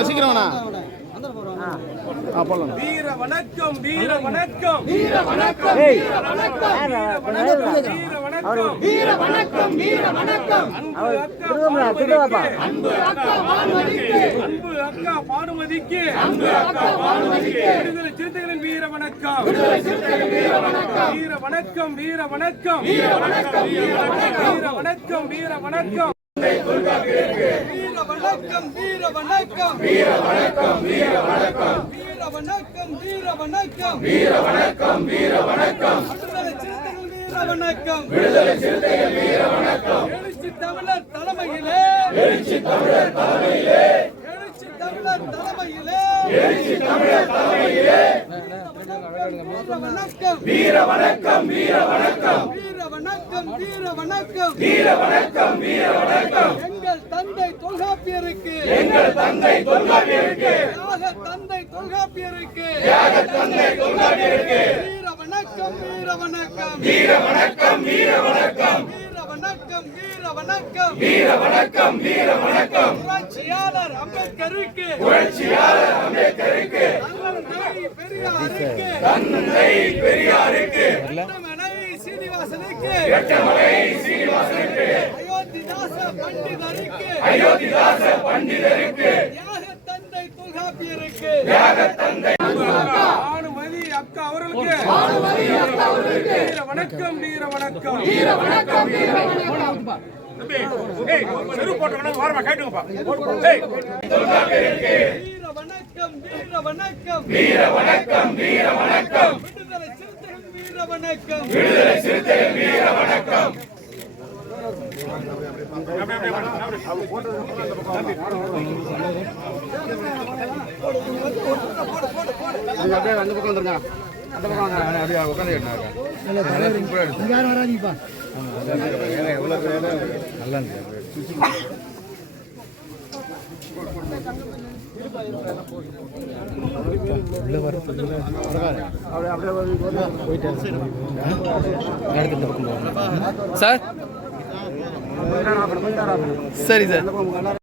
சீக்கிரம் வீர வணக்கம் வீர வணக்கம் வீர வணக்கம் வீர வணக்கம் வீர வணக்கம் வீர வணக்கம் அன்பு அக்கா பானுமதிக்கு விடுதலை சிறுத்தைகளின் வீர வணக்கம் வீர வணக்கம் வீர வணக்கம் வீர வணக்கம் வீர வணக்கம் வீர வணக்கம் வீர வணக்கம் வீர வணக்கம் வீர வணக்கம் வீர வணக்கம் வீர வணக்கம் வீர வணக்கம் வீர வணக்கம் வீர வணக்கம் விடுதலை சிறுத்தைகள் வீர வணக்கம் எழுச்சி தமிழர் தலைமையிலே எழுச்சி தமிழர் தலைமையிலே எழுச்சி தமிழர் தலைமையிலே எழுச்சி தமிழர் தலைமையிலே வீர வணக்கம் வீர வணக்கம் வீர வணக்கம் வீர வணக்கம் வீர வணக்கம் வீர வணக்கம் எங்கள் தந்தை தொல்காப்பியருக்கு எங்கள் தந்தை தொல்காப்பியருக்கு யாக தந்தை தொல்காப்பியருக்கு யாக தந்தை தொல்காப்பியருக்கு வீர வணக்கம் வீர வணக்கம் வீர வணக்கம் வீர வணக்கம் வீர வணக்கம் வீர வணக்கம் வீர வணக்கம் வீர வணக்கம் புரட்சியாளர் அம்பேத்கருக்கு புரட்சியாளர் அம்பேத்கருக்கு தந்தை பெரியாருக்கு எட்டமலை சீனிவாசனுக்கு அயோத்திதாச பண்டிதருக்கு யாக தந்தை தொல்காப்பியருக்கு யாக தந்தை பானுமதி அக்கா அவர்களுக்கு வீர வணக்கம் வீர வணக்கம் வீர வணக்கம் வீர வணக்கம் செரு போட்டவன வாரமா கேட்டுங்கப்பா வீர வணக்கம் வீர வணக்கம் வீர வணக்கம் வீர வணக்கம் விடுதலை சிறுத்தைகள் வீர வணக்கம் விடுதலை சிறுத்தைகள் வீர வணக்கம் அப்படியே அந்த பக்கம் வந்துருங்க அந்த பக்கம் அப்படியே உட்காந்து வராதீங்கப்பா நல்லா சார் சரி சார்